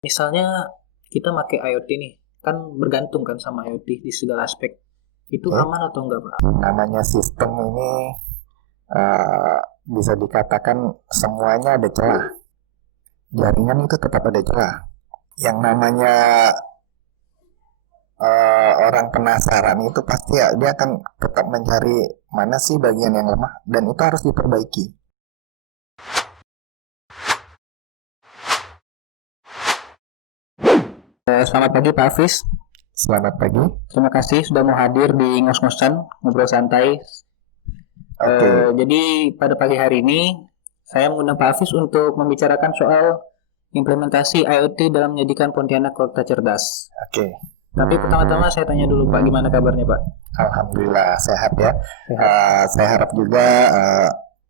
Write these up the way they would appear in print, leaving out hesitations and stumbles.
Misalnya kita pakai IoT nih, kan bergantung kan sama IoT di segala aspek. Itu Oke. aman atau enggak, Pak? Namanya sistem ini eh, bisa dikatakan semuanya ada celah. Jaringan itu tetap ada celah. Yang namanya orang penasaran itu pasti ya dia akan tetap mencari mana sih bagian yang lemah dan itu harus diperbaiki. Selamat pagi Pak Hafiz. Selamat pagi. Terima kasih sudah mau hadir di ngos-ngosan ngobrol santai. Oke. Jadi pada pagi hari ini saya mengundang Pak Hafiz untuk membicarakan soal implementasi IoT dalam menjadikan Pontianak kota cerdas. Oke. Tapi pertama-tama saya tanya dulu Pak, gimana kabarnya Pak? Alhamdulillah sehat ya. Sehat. Saya harap juga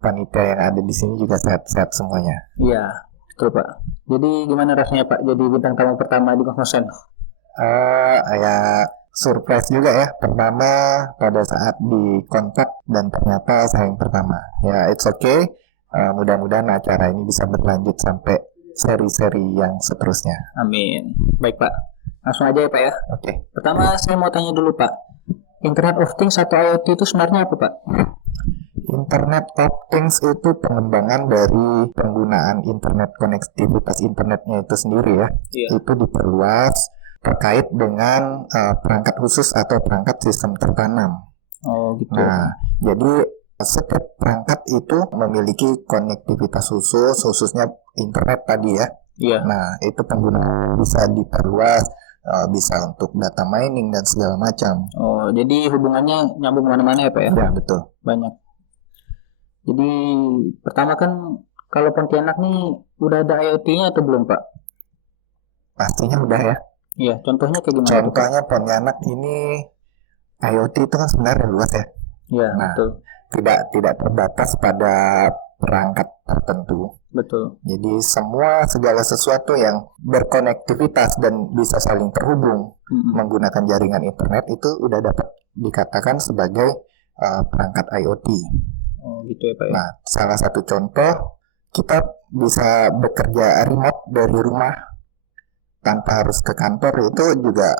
panitia yang ada di sini juga sehat-sehat semuanya. Iya, betul Pak. Jadi gimana rasanya Pak jadi bintang tamu pertama di ngos-ngosan? Ya surprise juga ya. Pertama pada saat dikontak dan ternyata saya yang pertama. Ya it's okay. Mudah-mudahan acara ini bisa berlanjut sampai seri-seri yang seterusnya. Amin. Baik Pak, langsung aja ya Pak ya. Oke. Pertama saya mau tanya dulu Pak, Internet of Things atau IoT itu sebenarnya apa Pak? Internet of Things itu pengembangan dari penggunaan internet, konektivitas internetnya itu sendiri ya. Iya. Itu diperluas terkait dengan perangkat khusus atau perangkat sistem tertanam. Oh gitu. Nah, jadi setiap perangkat itu memiliki konektivitas khususnya internet tadi ya. Iya. Nah, itu penggunaan bisa diperluas, bisa untuk data mining dan segala macam. Oh, jadi hubungannya nyambung kemana-mana ya Pak ya? Ya, betul. Banyak. Jadi pertama kan kalau Pontianak nih udah ada IoT-nya atau belum Pak? Pastinya udah ya. Iya, contohnya kayak gimana tuh Pak? Contohnya Pontianak ini IoT itu kan sebenarnya luas ya. Iya, Nah, betul. tidak terbatas pada perangkat tertentu. Betul. Jadi segala sesuatu yang berkonektivitas dan bisa saling terhubung menggunakan jaringan internet itu udah dapat dikatakan sebagai perangkat IoT. Oh, gitu ya Pak ya. Nah, salah satu contoh kita bisa bekerja remote dari rumah tanpa harus ke kantor itu juga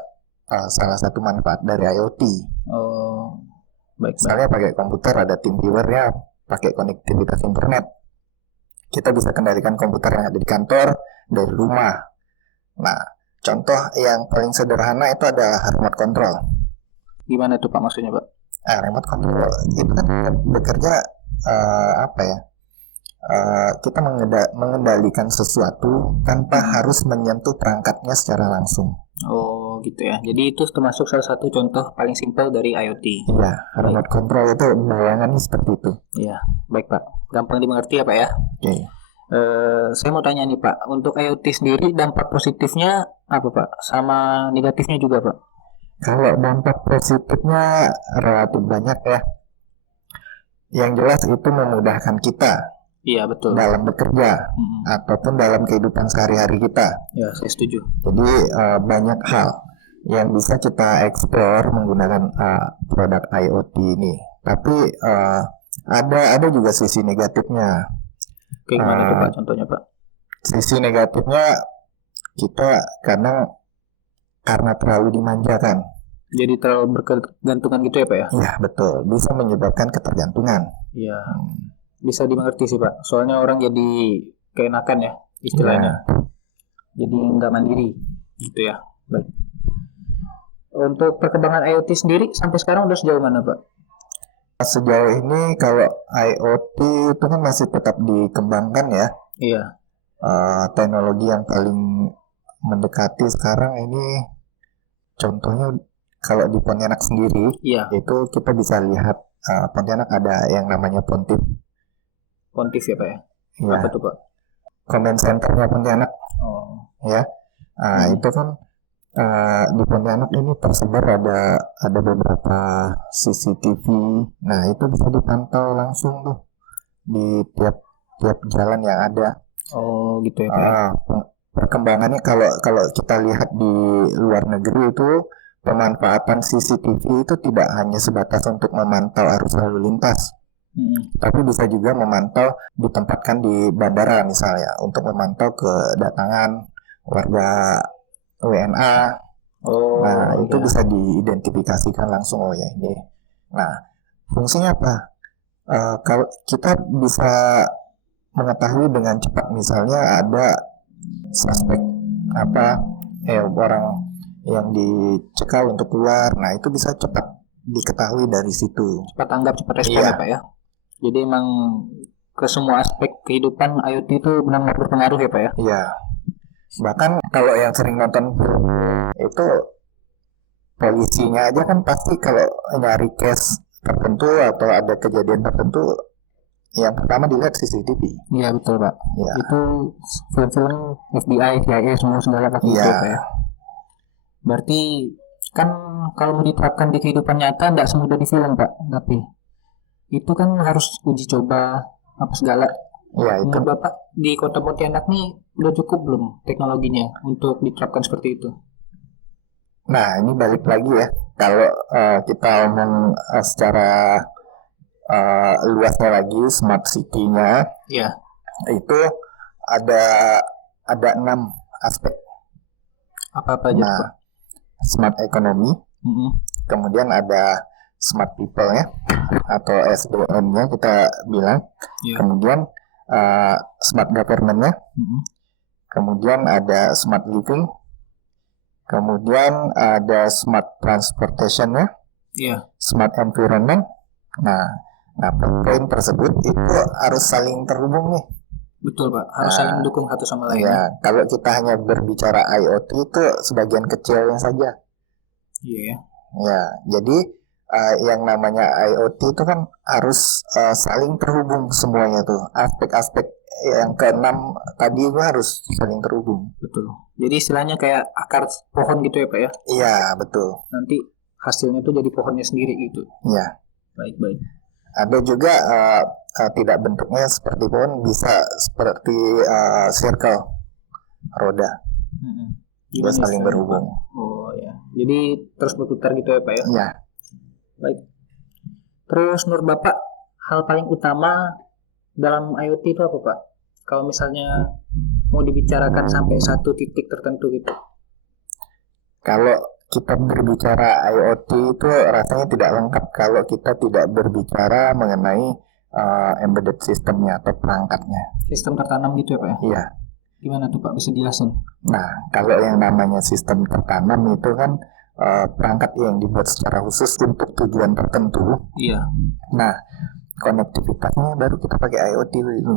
salah satu manfaat dari IoT. Oh, baik. Misalnya pakai komputer ada TeamViewer ya, pakai konektivitas internet. Kita bisa kendalikan komputer yang ada di kantor dari rumah. Nah, contoh yang paling sederhana itu ada remote control. Gimana tuh Pak maksudnya Pak? Remote control itu kan bekerja apa ya? Kita mengendalikan sesuatu tanpa harus menyentuh perangkatnya secara langsung. Oh gitu ya. Jadi itu termasuk salah satu contoh paling simpel dari IoT. Iya, remote control itu bayangannya seperti itu. Iya, baik Pak. Gampang dimengerti ya Pak ya. Oke. Saya mau tanya nih Pak, untuk IoT sendiri dampak positifnya apa Pak? Sama negatifnya juga Pak? Kalau dampak positifnya relatif banyak ya. Yang jelas itu memudahkan kita. Iya betul. Dalam bekerja ataupun dalam kehidupan sehari-hari kita. Ya saya setuju. Jadi banyak hal yang bisa kita explore menggunakan produk IoT ini. Tapi ada juga sisi negatifnya. Kayak gimana tuh Pak contohnya Pak? Sisi negatifnya kita karena terlalu dimanjakan. Jadi terlalu bergantungan gitu ya Pak ya? Iya betul, bisa menyebabkan ketergantungan. Iya. Bisa dimengerti sih Pak. Soalnya orang jadi keenakan ya istilahnya. Jadi nggak mandiri gitu ya. Baik. Untuk perkembangan IoT sendiri sampai sekarang udah sejauh mana Pak? Sejauh ini kalau IoT itu kan masih tetap dikembangkan ya. Iya. Teknologi yang paling mendekati sekarang ini contohnya kalau di Pontianak sendiri, iya. Itu kita bisa lihat Pontianak ada yang namanya Pontif. Pontif ya Pak ya? Ya. Apa tuh Pak? Comment centernya Pontianak. Oh. Ya. Itu kan di Pontianak ini tersebar ada beberapa CCTV. Nah, itu bisa dipantau langsung tuh di tiap jalan yang ada. Oh, gitu ya Pak ya? Perkembangannya kalau kita lihat di luar negeri itu pemanfaatan CCTV itu tidak hanya sebatas untuk memantau arus lalu lintas, tapi bisa juga memantau ditempatkan di bandara misalnya untuk memantau kedatangan, warga WNA. Nah, itu ya. bisa diidentifikasikan langsung, oh ya ini. Nah, fungsinya apa? Kalau kita bisa mengetahui dengan cepat, misalnya ada suspek orang yang dicekal untuk keluar, nah itu bisa cepat diketahui dari situ. Cepat tanggap, cepat respon Iya. ya Pak ya. Jadi emang ke semua aspek kehidupan IoT itu benar-benar berpengaruh ya Pak ya. Iya. Bahkan kalau yang sering nonton itu polisinya aja kan pasti kalau nyari case tertentu atau ada kejadian tertentu yang pertama dilihat CCTV. Iya betul Pak. Ya. Itu film-film FBI, CIA semua segala pakai itu Iya. Pak ya. Berarti kan kalau mau diterapkan di kehidupan nyata tidak semudah di film Pak, tapi itu kan harus uji coba apa segala. Ya itu. Menurut Bapak di Kota Pontianak nih udah cukup belum teknologinya untuk diterapkan seperti itu? Nah ini balik lagi ya. Kalau kita ngomong secara luasnya lagi smart city-nya, Iya. itu ada 6 aspek. Apa aja tuh, Nah, Pak? smart economy, kemudian ada smart people ya, atau SDM-nya kita bilang, Iya. kemudian smart government-nya, kemudian ada smart living, kemudian ada smart transportation-nya, Iya. smart environment. Nah, poin tersebut itu harus saling terhubung nih. Betul Pak, harus saling mendukung satu sama lain. Ya, kalau kita hanya berbicara IoT itu sebagian kecilnya saja. Iya ya. Ya, jadi yang namanya IoT itu kan harus saling terhubung semuanya tuh. Aspek-aspek yang keenam tadi itu harus saling terhubung. Betul. Jadi istilahnya kayak akar pohon gitu ya Pak ya? Iya, betul. Nanti hasilnya tuh jadi pohonnya sendiri gitu. Iya. Baik. Ada juga tidak bentuknya seperti pohon, bisa seperti circle roda. Dia saling berhubung. Oh ya. Jadi terus berputar gitu ya Pak ya? Iya. Baik. Terus menurut Bapak hal paling utama dalam IoT itu apa Pak? Kalau misalnya mau dibicarakan sampai satu titik tertentu gitu. Kalau kita berbicara IoT itu rasanya tidak lengkap kalau kita tidak berbicara mengenai embedded systemnya atau perangkatnya. Sistem tertanam gitu ya Pak ya? Iya. Gimana tuh Pak? Bisa jelasin? Nah, kalau yang namanya sistem tertanam itu kan perangkat yang dibuat secara khusus untuk tujuan tertentu. Iya. Nah, konektivitasnya baru kita pakai IoT itu,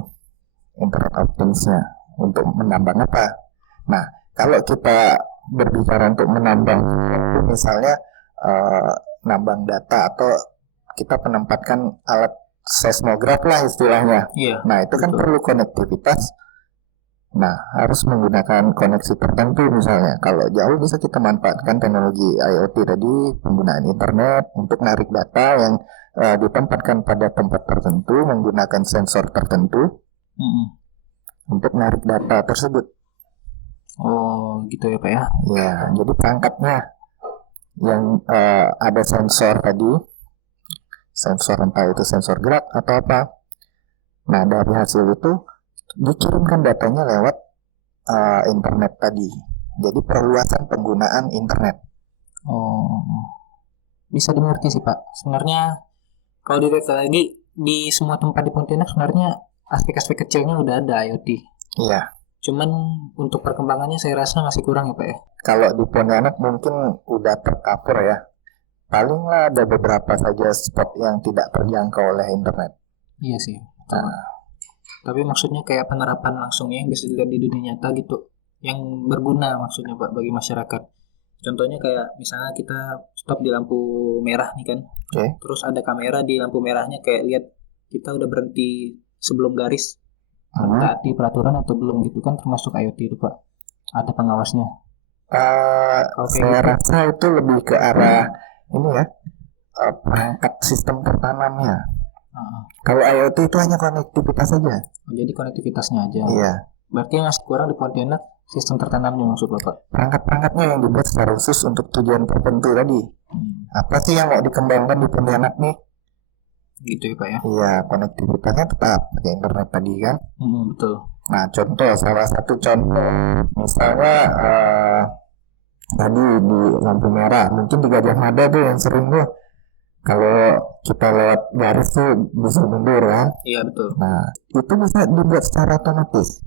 Internet of Things-nya, untuk menambang apa? Nah, kalau kita berbicara untuk menambang, misalnya nambang data atau kita menempatkan alat seismograf lah istilahnya. Iya. Nah, itu kan perlu konektivitas. Nah, harus menggunakan koneksi tertentu misalnya. Kalau jauh bisa kita manfaatkan teknologi IoT tadi, penggunaan internet untuk narik data yang ditempatkan pada tempat tertentu menggunakan sensor tertentu untuk narik data tersebut. Oh, gitu ya Pak ya? Ya, jadi perangkatnya yang ada sensor tadi, sensor entah itu sensor gerak atau apa. Nah, dari hasil itu dikirimkan datanya lewat internet tadi. Jadi perluasan penggunaan internet. Oh, bisa dimengerti sih Pak. Sebenarnya kalau dilihat lagi di semua tempat di Pontianak sebenarnya aspek-aspek kecilnya udah ada IoT. Iya. Cuman untuk perkembangannya saya rasa masih kurang ya Pak ya. Kalau di Pontianak mungkin udah tercover ya. Palinglah ada beberapa saja spot yang tidak terjangkau oleh internet. Iya sih. Tapi maksudnya kayak penerapan langsungnya yang bisa dilihat di dunia nyata gitu, yang berguna maksudnya Pak bagi masyarakat. Contohnya kayak misalnya kita stop di lampu merah nih kan, terus ada kamera di lampu merahnya kayak lihat kita udah berhenti sebelum garis, mentaati peraturan atau belum gitu kan, termasuk IoT itu Pak. Ada pengawasnya. Saya rasa itu lebih ke arah ini ya, perangkat sistem tertanamnya. Kalau IoT itu hanya konektivitas saja. Jadi konektivitasnya aja. Iya. Berarti yang masih kurang di Pontianak sistem tertanamnya maksud Bapak? Perangkat-perangkatnya yang dibuat secara khusus untuk tujuan tertentu tadi. Apa sih yang mau dikembangkan di Pontianak nih? Gitu ya Pak ya? Iya, konektivitasnya tetap pakai internet tadi kan. Betul. Nah, salah satu contoh, misalnya tadi di lampu merah, mungkin di Gajah Mada tuh yang sering tuh, kalau kita lewat garis tuh bisa mundur kan. Iya betul. Nah, itu bisa dibuat secara otomatis.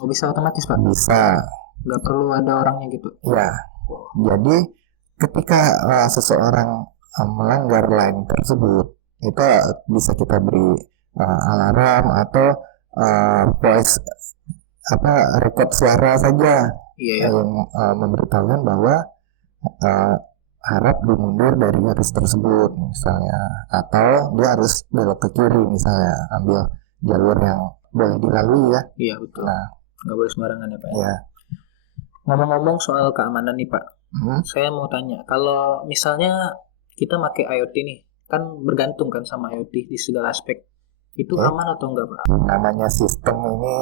Oh bisa otomatis Pak? Bisa. Nggak perlu ada orangnya gitu? Ya, jadi ketika seseorang melanggar line tersebut, itu bisa kita beri alarm atau voice record suara saja. Iya, ya. Yang memberitahukan bahwa harap dimundur dari garis tersebut misalnya, atau dia harus belok ke kiri misalnya, ambil jalur yang boleh dilalui ya. Iya betul. Nah, nggak boleh sembarangan ya Pak. Ya. Ngomong-ngomong soal keamanan nih Pak, saya mau tanya, kalau misalnya kita pakai IoT nih, kan bergantung kan sama IoT di segala aspek, itu aman atau enggak Pak? Namanya sistem ini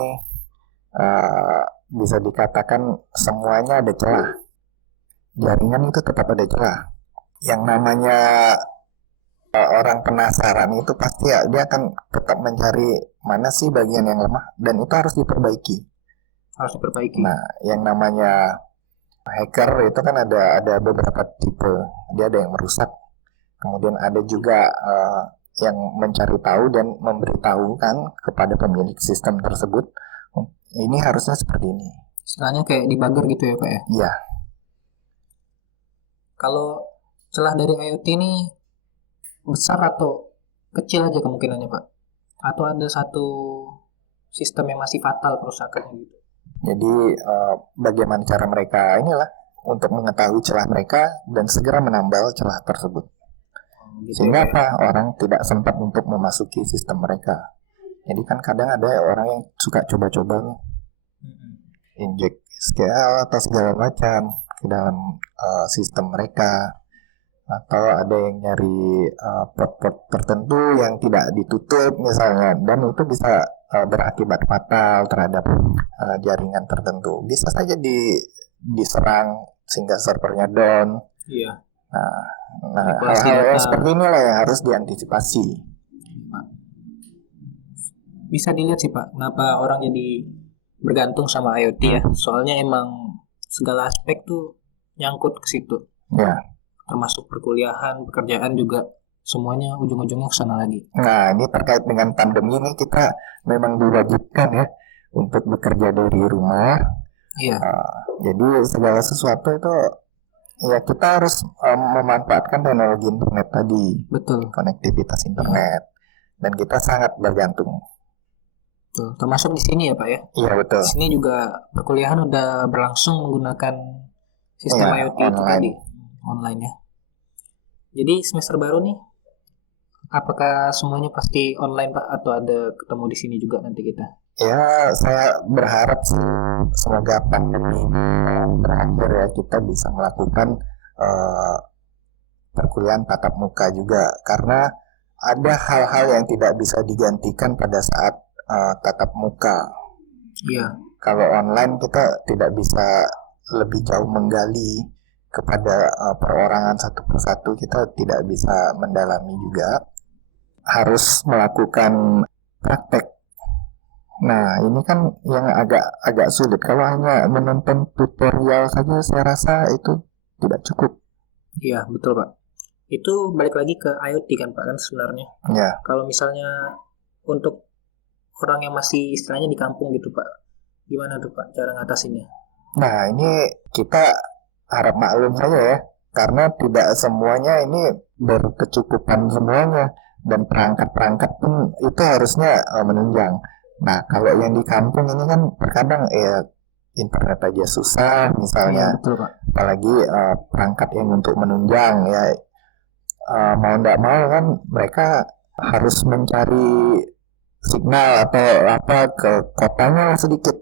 bisa dikatakan semuanya ada celah. Jaringan itu tetap ada celah. Yang namanya orang penasaran itu pasti ya, dia akan tetap mencari mana sih bagian yang lemah, dan itu harus diperbaiki. Nah, yang namanya hacker itu kan ada beberapa tipe. Dia ada yang merusak, kemudian ada juga yang mencari tahu dan memberitahukan kepada pemilik sistem tersebut, ini harusnya seperti ini. Istilahnya kayak debugger gitu ya Pak ya? Iya. Kalau celah dari IoT ini besar atau kecil aja kemungkinannya Pak? Atau ada satu sistem yang masih fatal kerusakannya gitu? Jadi bagaimana cara mereka inilah untuk mengetahui celah mereka dan segera menambal celah tersebut. Gitu sehingga ya? Apa? Orang tidak sempat untuk memasuki sistem mereka. Jadi kan kadang ada orang yang suka coba-coba injek SQL atau segala macam ke dalam sistem mereka, atau ada yang nyari port-port tertentu yang tidak ditutup misalnya, dan itu bisa berakibat fatal terhadap jaringan tertentu. Bisa saja diserang sehingga servernya down. Iya. Nah, hal-hal seperti inilah yang harus diantisipasi. Bisa dilihat sih Pak, kenapa orang jadi bergantung sama IoT ya. Soalnya emang segala aspek tuh nyangkut ke situ. Ya. Termasuk perkuliahan, pekerjaan juga, semuanya ujung-ujungnya ke sana lagi. Nah, ini terkait dengan pandemi ini, kita memang diwajibkan ya untuk bekerja dari rumah. Iya. Jadi segala sesuatu itu ya kita harus memanfaatkan teknologi internet tadi. Betul. Konektivitas internet. Dan kita sangat bergantung. Betul. Termasuk di sini ya Pak ya? Iya betul. Di sini juga perkuliahan udah berlangsung menggunakan sistem IoT itu tadi. Online ya. Jadi semester baru nih, apakah semuanya pasti online Pak, atau ada ketemu di sini juga nanti kita? Ya, saya berharap semoga pandemi berakhir ya, kita bisa melakukan perkuliahan tatap muka juga, karena ada hal-hal yang tidak bisa digantikan pada saat tatap muka. Iya. Kalau online kita tidak bisa lebih jauh menggali kepada perorangan satu persatu, kita tidak bisa mendalami juga, harus melakukan praktek. Nah, ini kan yang agak sulit. Kalau hanya menonton tutorial saja, saya rasa itu tidak cukup. Iya, betul Pak. Itu balik lagi ke IoT kan Pak, kan sebenarnya. Ya. Kalau misalnya untuk orang yang masih istilahnya di kampung gitu Pak, gimana tuh Pak cara ngatasinnya? Nah, ini kita harap maklum saja ya, karena tidak semuanya ini berkecukupan semuanya, dan perangkat-perangkat pun itu harusnya menunjang. Nah, kalau yang di kampung ini kan terkadang internet aja susah misalnya. Ya, betul Pak. Apalagi perangkat yang untuk menunjang ya, mau tidak mau kan mereka harus mencari signal atau apa ke kotanya sedikit.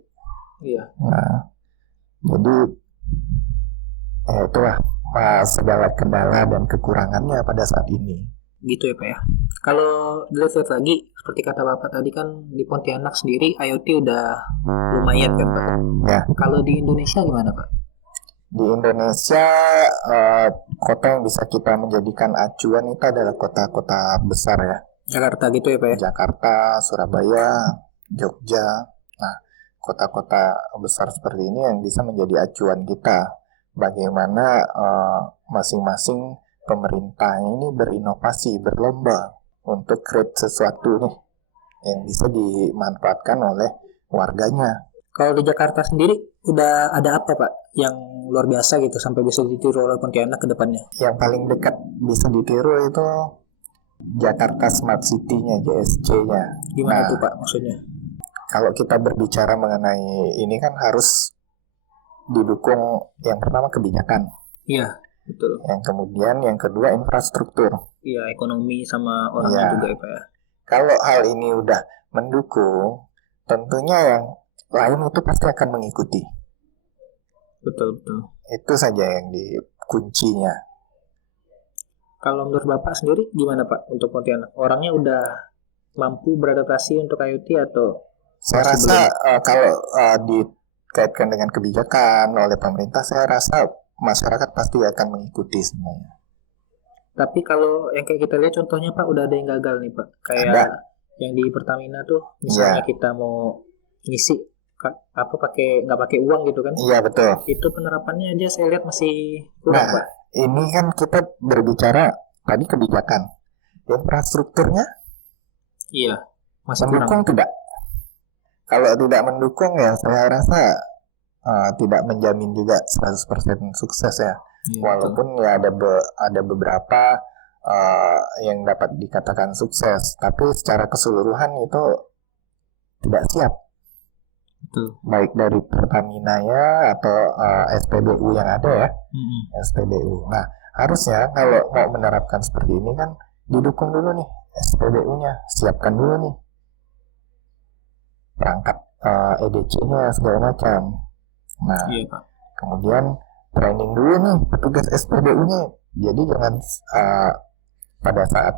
Iya. Nah, jadi itulah segala kendala dan kekurangannya pada saat ini. Gitu ya Pak ya. Kalau dilihat lagi, seperti kata Bapak tadi kan, di Pontianak sendiri IoT udah lumayan kan Pak. Ya. Kalau di Indonesia gimana Pak? Di Indonesia kota yang bisa kita menjadikan acuan itu adalah kota-kota besar ya. Jakarta gitu ya Pak ya? Jakarta, Surabaya, Jogja. Nah, kota-kota besar seperti ini yang bisa menjadi acuan kita bagaimana masing-masing pemerintah ini berinovasi, berlomba untuk create sesuatu nih yang bisa dimanfaatkan oleh warganya. Kalau di Jakarta sendiri udah ada apa Pak yang luar biasa gitu sampai bisa ditiru oleh Pontianak ke depannya? Yang paling dekat bisa ditiru itu Jakarta Smart City-nya, JSC-nya. Gimana tuh Pak maksudnya? Kalau kita berbicara mengenai ini kan harus didukung yang pertama kebijakan. Iya, betul. Yang kedua infrastruktur. Iya, ekonomi sama orangnya juga ya Pak ya. Kalau hal ini udah mendukung, tentunya yang lain itu pasti akan mengikuti. Betul. Itu saja yang kuncinya. Kalau menurut Bapak sendiri gimana Pak untuk Pontianak? Orangnya udah mampu beradaptasi untuk IoT atau? Saya rasa kalau dikaitkan dengan kebijakan oleh pemerintah, saya rasa masyarakat pasti akan mengikuti semuanya. Tapi kalau yang kayak kita lihat contohnya Pak udah ada yang gagal nih Pak. Kayak ada. Yang di Pertamina tuh misalnya kita mau ngisi nggak pakai uang gitu kan? Iya betul. Itu penerapannya aja saya lihat masih kurang Pak. Ini kan kita berbicara tadi kebijakan, infrastrukturnya. Iya masih mendukung kurang. Tidak. Kalau tidak mendukung ya saya rasa tidak menjamin juga 100% sukses ya. Walaupun ya ada beberapa yang dapat dikatakan sukses, tapi secara keseluruhan itu tidak siap. Betul. Baik dari Pertamina ya atau SPBU yang ada ya. SPBU. Nah, harusnya kalau mau menerapkan seperti ini kan didukung dulu nih SPBU-nya, siapkan dulu nih perangkat EDC-nya segala macam. Nah, iya, Pak. Kemudian training dulu nih petugas SPBU-nya. Jadi jangan pada saat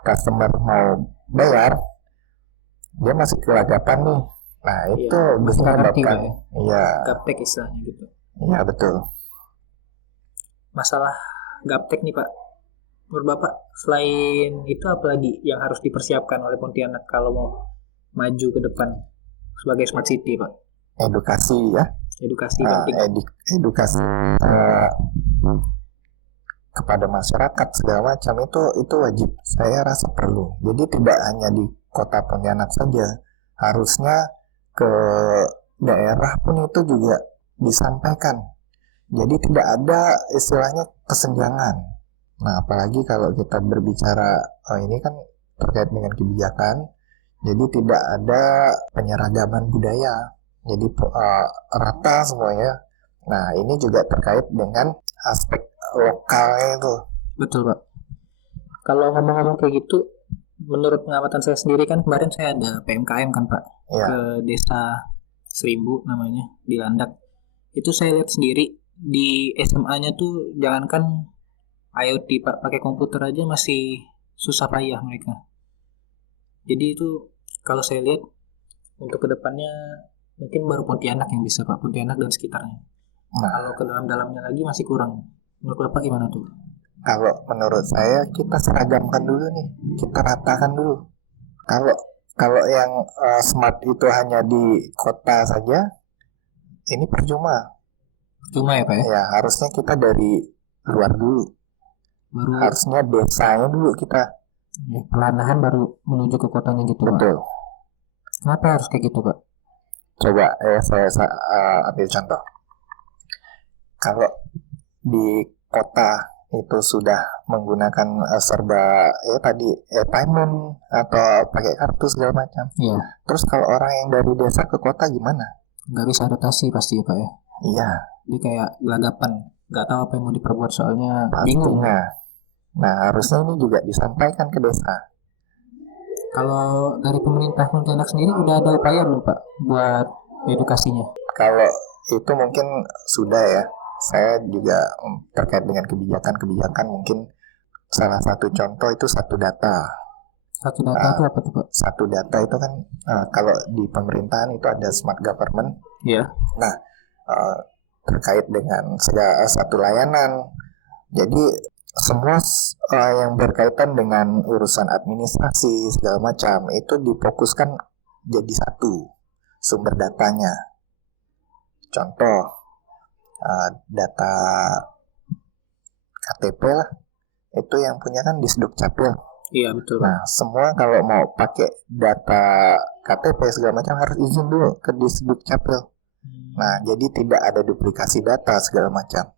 customer mau bayar dia masih kelagapan nih. Nah, itu bisa menyebabkan gaptek istilahnya gitu. Iya, betul. Masalah gaptek nih, Pak. Menurut Bapak, selain itu apa lagi yang harus dipersiapkan oleh Pontianak kalau mau maju ke depan sebagai smart city, Pak? Edukasi ya. Edukasi penting. Edukasi kepada masyarakat segala macam itu wajib. Saya rasa perlu. Jadi tidak hanya di Kota Pontianak saja, harusnya ke daerah pun itu juga disampaikan. Jadi tidak ada istilahnya kesenjangan. Nah, apalagi kalau kita berbicara ini kan terkait dengan kebijakan, jadi tidak ada penyeragaman budaya. Jadi rata semuanya. Nah, ini juga terkait dengan aspek lokalnya itu. Betul, Pak. Kalau ngomong-ngomong kayak gitu, menurut pengamatan saya sendiri kan kemarin saya ada PMKM kan Pak, ke desa Seribu namanya di Landak. Itu saya lihat sendiri di SMA-nya tuh jangankan IoT Pak, pakai komputer aja masih susah payah mereka. Jadi itu kalau saya lihat untuk kedepannya mungkin baru Pontianak yang bisa Pak, Pontianak dan sekitarnya. Nah, kalau ke dalam-dalamnya lagi masih kurang. Menurut Bapak gimana tuh? Kalau menurut saya kita seragamkan dulu nih, kita ratakan dulu. Kalau yang smart itu hanya di kota saja, ini percuma. Cuma ya Pak ya? Ya harusnya kita dari luar dulu. Harusnya desanya dulu kita. Ya, perlahan baru menuju ke kotanya gitu. Betul. Pak. Kenapa harus kayak gitu Pak? Coba saya ambil contoh. Kalau di kota itu sudah menggunakan serba payment atau pakai kartu segala macam. Iya. Terus kalau orang yang dari desa ke kota gimana? Nggak bisa adaptasi pasti ya Pak ya. Iya. Dia kayak gelagapan, nggak tahu apa yang mau diperbuat soalnya bingung. Nah, harusnya ini juga disampaikan ke desa. Kalau dari pemerintah Pontianak sendiri udah ada upaya belum Pak buat edukasinya? Kalau itu mungkin sudah ya. Saya juga terkait dengan kebijakan mungkin salah satu contoh itu satu data. Satu data itu apa tuh Pak? Satu data itu kan kalau di pemerintahan itu ada smart government. Iya. Nah, terkait dengan segala satu layanan. Jadi semua yang berkaitan dengan urusan administrasi segala macam itu difokuskan jadi satu. sumber datanya. Contoh data KTP lah, itu yang punya kan Disdukcapil. Iya betul. Nah, semua kalau mau pakai data KTP segala macam harus izin dulu ke Disdukcapil. Nah, jadi tidak ada duplikasi data segala macam.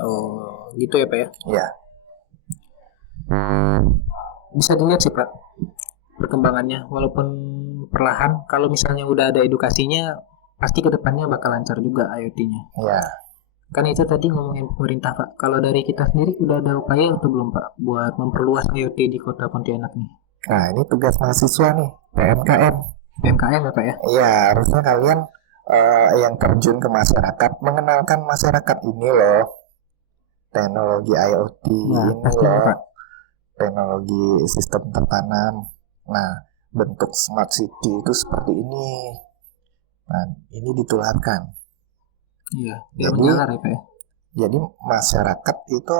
Oh, gitu ya Pak ya? Ya. Bisa dilihat sih Pak perkembangannya, walaupun perlahan. Kalau misalnya udah ada edukasinya, pasti kedepannya bakal lancar juga IoT-nya. Ya. Kan itu tadi ngomongin pemerintah Pak. Kalau dari kita sendiri udah ada upaya atau belum Pak buat memperluas IoT di Kota Pontianak nih? Nah, ini tugas mahasiswa nih, PMKM. PMKM ya Pak ya? Iya, harusnya kalian yang terjun ke masyarakat, mengenalkan masyarakat ini loh, teknologi IoT Ya, ini pasti loh, Pak. teknologi sistem tertanam. Nah, bentuk smart city itu seperti ini. Nah, ini ditularkan. Iya, biar Jadi, menjalar ya Pak ya? Jadi masyarakat itu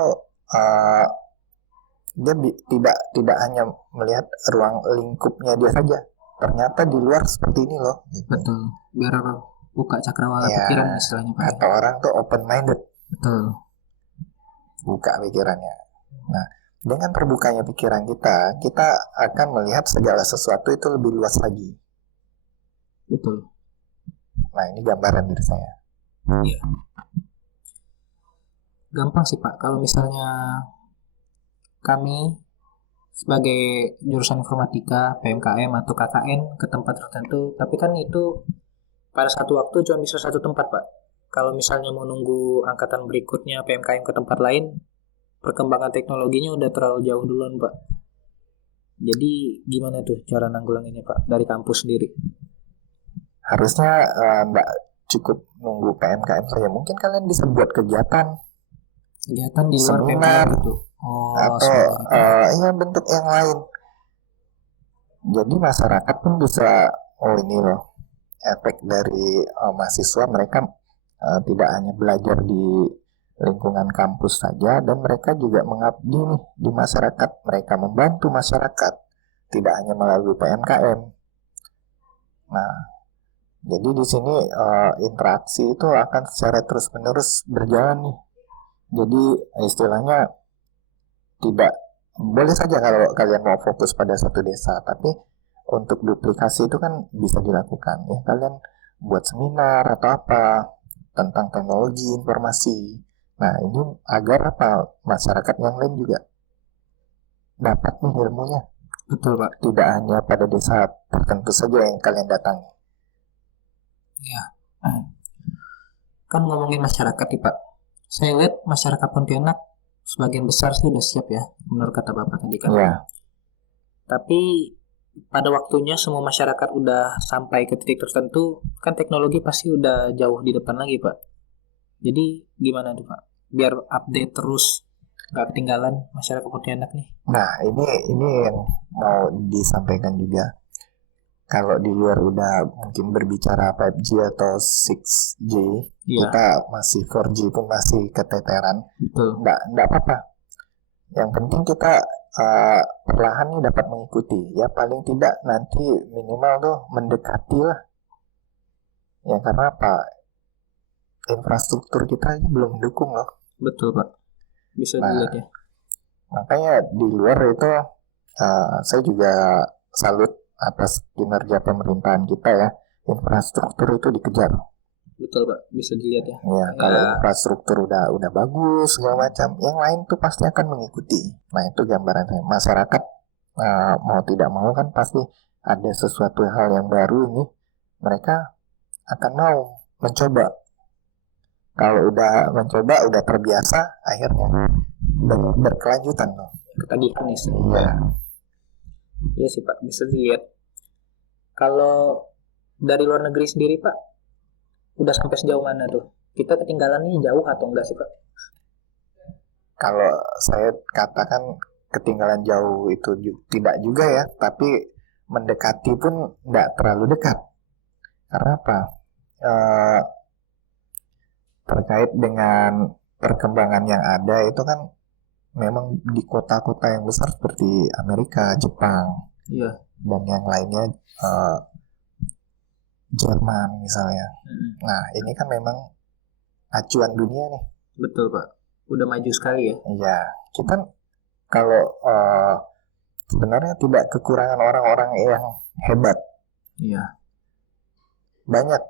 dia tidak hanya melihat ruang lingkupnya dia saja. Ternyata di luar seperti ini loh. Betul. Biar buka cakrawala Ya, pikiran istilahnya Pak. kata orang tuh open minded. Betul. Buka pikirannya. Nah, dengan terbukanya pikiran kita akan melihat segala sesuatu itu lebih luas lagi. Betul. Nah, ini gambaran dari saya. Iya. Gampang sih Pak, kalau misalnya kami sebagai jurusan informatika, PMKM atau KKN ke tempat tertentu, tapi kan itu pada satu waktu cuma bisa satu tempat Pak. Kalau misalnya mau nunggu angkatan berikutnya PMKM ke tempat lain, perkembangan teknologinya udah terlalu jauh duluan Pak. Jadi gimana tuh cara nanggulanginnya Pak dari kampus sendiri? Harusnya nggak cukup nunggu PMKM saja. Mungkin kalian bisa buat kegiatan di luar seminar PMKM gitu. Oh, atau gitu. bentuk yang lain. Jadi masyarakat pun bisa, oh ini loh efek dari mahasiswa, mereka tidak hanya belajar di lingkungan kampus saja, dan mereka juga mengabdi nih di masyarakat. Mereka membantu masyarakat, tidak hanya melalui PMKM. Nah, jadi di sini interaksi itu akan secara terus-menerus berjalan nih. Jadi istilahnya tidak boleh saja kalau kalian mau fokus pada satu desa, tapi untuk duplikasi itu kan bisa dilakukan ya. Kalian buat seminar atau apa tentang teknologi informasi. Nah, ini agar apa, masyarakat yang lain juga dapat nih ilmunya. Betul Pak. Tidak hanya pada desa tertentu saja yang kalian datangi. Ya. Kan ngomongin masyarakat nih Pak. Saya lihat masyarakat Pontianak sebagian besar sih udah siap ya, menurut kata Bapak tadi kan. Ya. Tapi pada waktunya semua masyarakat udah sampai ke titik tertentu, kan teknologi pasti udah jauh di depan lagi Pak. Jadi gimana tuh Pak? Biar update terus, nggak ketinggalan masyarakat Pontianak nih. Nah, ini yang mau disampaikan juga. Kalau di luar udah mungkin berbicara 5G atau 6G, Iya. kita masih 4G pun masih keteteran. Betul. Nggak apa-apa. Yang penting kita perlahan nih dapat mengikuti. Ya paling tidak nanti minimal tuh mendekati lah. Ya karena apa? Infrastruktur kita belum mendukung loh. Betul Pak. Bisa dilihat ya. Makanya di luar itu saya juga salut atas kinerja pemerintahan kita ya. Infrastruktur itu dikejar. Betul Pak, bisa dilihat ya. Ya, kalau infrastruktur udah bagus segala macam, yang lain tuh pasti akan mengikuti. Nah, itu gambarannya. Masyarakat mau tidak mau kan pasti ada sesuatu hal yang baru ini, mereka akan mau mencoba. Kalau udah mencoba, udah terbiasa, akhirnya berkelanjutan loh. Ketagihan nih. Iya. Iya sih Pak, bisa dilihat. Kalau dari luar negeri sendiri Pak, udah sampai sejauh mana tuh? Kita ketinggalannya jauh atau enggak sih Pak? Kalau saya katakan ketinggalan jauh itu tidak juga ya, tapi mendekati pun tidak terlalu dekat. Karena apa? Terkait dengan perkembangan yang ada itu kan memang di kota-kota yang besar seperti Amerika, Jepang, Iya. dan yang lainnya Jerman misalnya. Nah, ini kan memang acuan dunia nih. Betul Pak, udah maju sekali ya. Iya, kita kalau sebenarnya tidak kekurangan orang-orang yang hebat. Iya. Banyak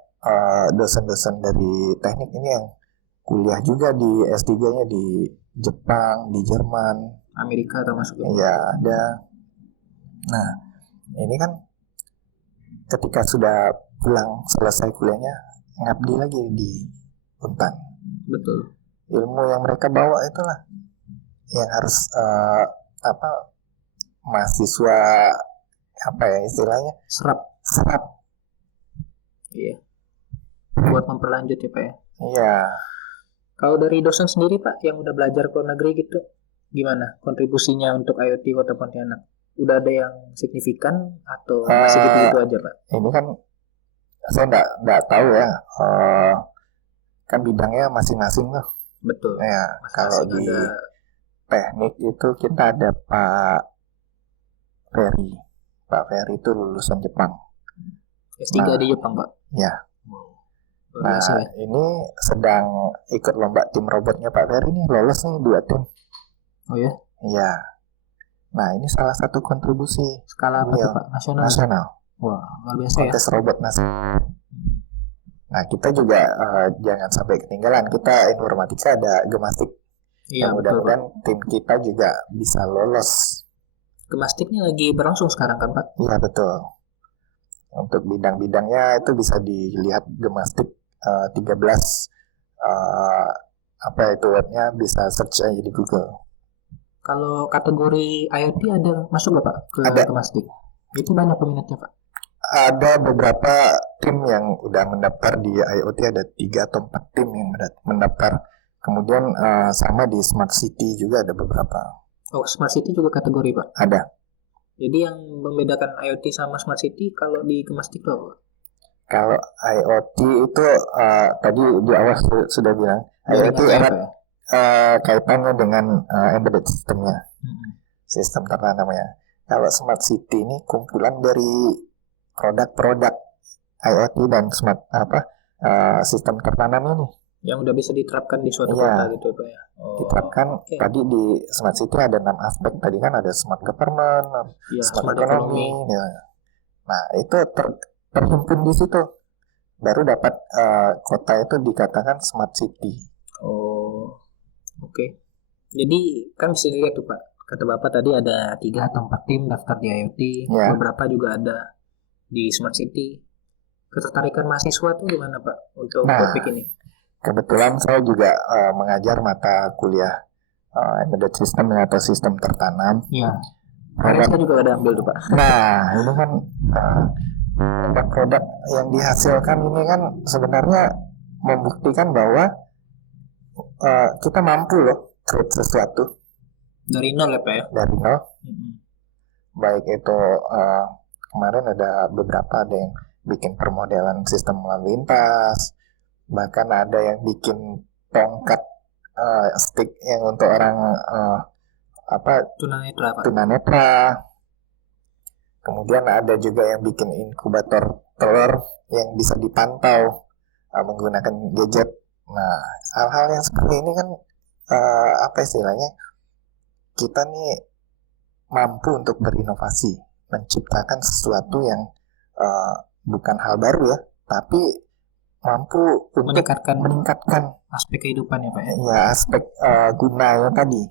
dosen-dosen dari teknik ini yang kuliah juga di S3-nya di Jepang, di Jerman, Amerika termasuk ya. Iya, ada. Nah, ini kan ketika sudah pulang selesai kuliahnya ngabdi lagi di Unpad. Betul. Ilmu yang mereka bawa itulah yang harus mahasiswa apa ya istilahnya serap. Iya. Buat memperlanjut ya Pak ya. Iya. Kalau dari dosen sendiri Pak yang udah belajar ke luar negeri gitu, gimana kontribusinya untuk IoT Kota Pontianak? Udah ada yang signifikan atau masih gitu-gitu aja Pak? Ini kan saya nggak tahu ya. Kan bidangnya masing-masing tuh. Betul. Ya, kalau di teknik itu kita ada Pak Ferry. Pak Ferry itu lulusan Jepang. S3 di Jepang Pak? Ya. Nah, ini sedang ikut lomba tim robotnya Pak Ferry nih, lolos nih 2 tim. Oh ya? Iya. Nah, ini salah satu kontribusi. Skala apa tuh Pak? Nasional? Wah, luar biasa ya. Kontes robot nasional. Nah, kita juga jangan sampai ketinggalan. Kita informatika ada Gemastik. Iya, mudah-mudahan tim kita juga bisa lolos. Gemastik ini lagi berlangsung sekarang kan Pak? Iya, betul. Untuk bidang-bidangnya itu bisa dilihat Gemastik 13 webnya bisa search aja di Google. Kalau kategori IoT ada masuk nggak Pak ke Gemastik? Itu banyak peminatnya Pak? Ada beberapa tim yang udah mendaftar di IoT, ada 3 atau 4 tim yang mendaftar. Kemudian sama di Smart City juga ada beberapa. Oh, Smart City juga kategori Pak? Ada. Jadi yang membedakan IoT sama Smart City kalau di Gemastik itu apa? Kalau IoT itu tadi di awal sudah bilang IoT erat kaitannya dengan embedded systemnya, sistem tertanamnya. Kalau Smart City ini kumpulan dari produk-produk IoT dan smart sistem tertanam ini yang udah bisa diterapkan di suatu kota gitu Pak ya. Diterapkan. Tadi di Smart City ada 6 aspek. Tadi kan ada smart government, smart economy. Ya. Nah, itu terhimpun di situ. Baru dapat kota itu dikatakan Smart City. Oh. Oke. Jadi kan bisa dilihat tuh Pak. Kata Bapak tadi ada 3 atau 4 tim daftar di IoT. Ya. Beberapa juga ada di Smart City. Ketertarikan mahasiswa tuh gimana Pak untuk topik ini? Kebetulan saya juga mengajar mata kuliah embedded system atau sistem tertanam. Iya. Saya juga ada ambil tuh Pak. Nah, ini kan produk yang dihasilkan ini kan sebenarnya membuktikan bahwa kita mampu loh create sesuatu dari nol ya Pak ya? Dari nol. Baik itu kemarin ada beberapa ada yang bikin permodelan sistem lalu lintas, bahkan ada yang bikin tongkat stick yang untuk orang tunanetra. Kemudian ada juga yang bikin inkubator telur yang bisa dipantau menggunakan gadget. Nah, hal-hal yang seperti ini kan istilahnya kita nih mampu untuk berinovasi, menciptakan sesuatu yang bukan hal baru ya, tapi mampu meningkatkan aspek kehidupan ya Pak ya? Iya, aspek gunanya tadi.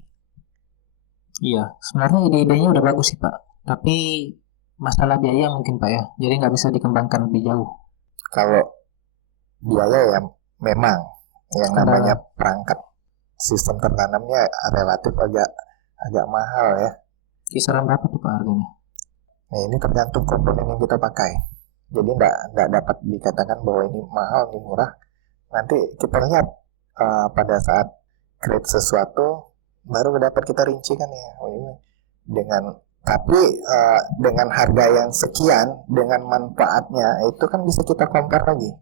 Iya, sebenarnya ide-idenya udah bagus sih Pak, tapi masalah biaya mungkin Pak ya, jadi nggak bisa dikembangkan lebih jauh. Kalau biaya ya memang yang namanya perangkat sistem tertanamnya relatif agak mahal ya. Kisaran berapa tuh Pak harganya? Nah, ini tergantung komponen yang kita pakai. Jadi nggak dapat dikatakan bahwa ini mahal, ini murah. Nanti kita lihat pada saat create sesuatu baru dapat kita rincikan ya. Dengan harga yang sekian, dengan manfaatnya itu kan bisa kita compare lagi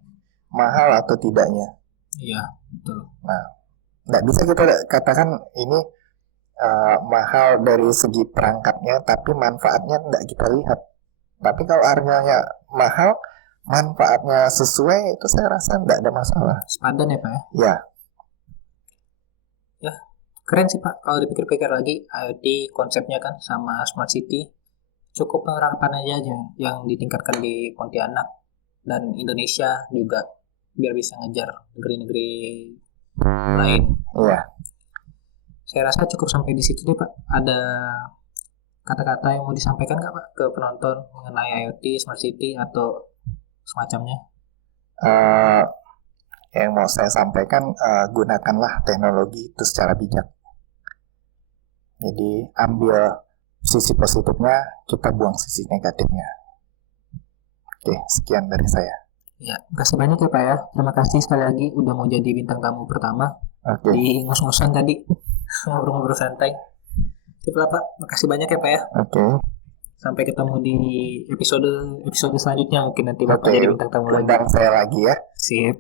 mahal atau tidaknya. Iya, betul. Nah, nggak bisa kita katakan ini mahal dari segi perangkatnya, tapi manfaatnya nggak kita lihat. Tapi kalau harganya mahal, manfaatnya sesuai, itu saya rasa tidak ada masalah. Sepadan ya Pak ya? Ya, Ya, keren sih Pak. Kalau dipikir-pikir lagi, IoT konsepnya kan sama Smart City. Cukup penerapan aja yang ditingkatkan di Pontianak dan Indonesia juga biar bisa ngejar negeri-negeri lain. iya. Saya rasa cukup sampai di situ deh Pak. Ada kata-kata yang mau disampaikan nggak Pak ke penonton mengenai IoT, Smart City atau semacamnya? Eh, yang mau saya sampaikan, gunakanlah teknologi itu secara bijak. Jadi ambil sisi positifnya, kita buang sisi negatifnya. Oke, sekian dari saya. Ya, makasih banyak ya Pak ya. Terima kasih sekali lagi udah mau jadi bintang tamu pertama Oke, di ngos-ngosan tadi. Ngobrol-ngobrol santai. Sip lah Pak, makasih banyak ya Pak ya. oke, Sampai ketemu di episode selanjutnya mungkin nanti Bapak oke. jadi bintang tamu lagi. Undang saya lagi ya. Sip.